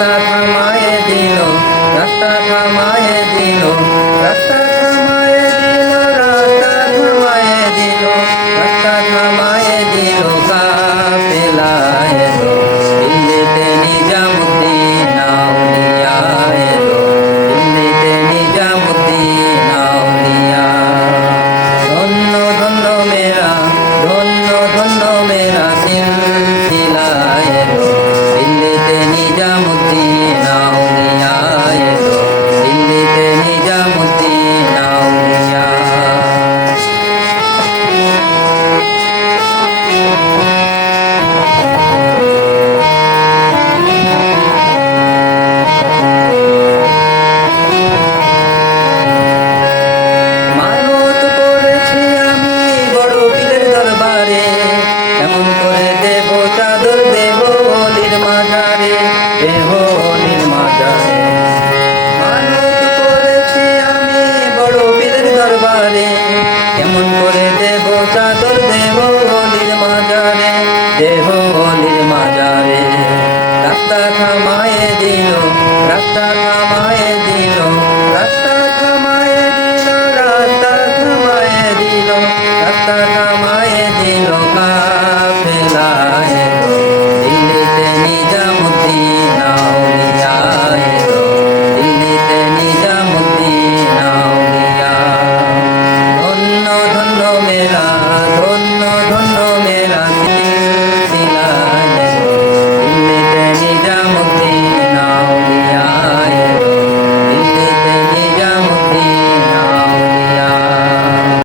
রাস্তা থামায়ে দিল, রাস্তা থামায়ে দিল, রাস্তা থামায়ে দিল, রাস্তা থামায়ে দিল, রাস্তা থামায়ে দিল, কাফেলা এলো দিল্লিতে নিজামুদ্দিন আউলিয়া এলো, দিল্লিতে নিজামুদ্দিন আউলিয়া। ধন্য ধন্য মেরা, ধন্য ধন্য মেরা সিলসিলা এলো, দিল্লিতে নিজামুদ্দিন আউলিয়া এলো, দিল্লিতে নিজামুদ্দিন আউলিয়া। মানত করেছি আমি বড় পীরের দরবারে, কেমন করে দেব চাদর দেব অলির মাজারে, দেব অলির মাজারে। মানত করেছি আমি বড় পীরের দরবারে, কেমন করে দেব চাদর দেব অলির মাজারে, দেব অলির মাজারে। রাস্তা থামায়ে দিল, রাস্তা থামায়ে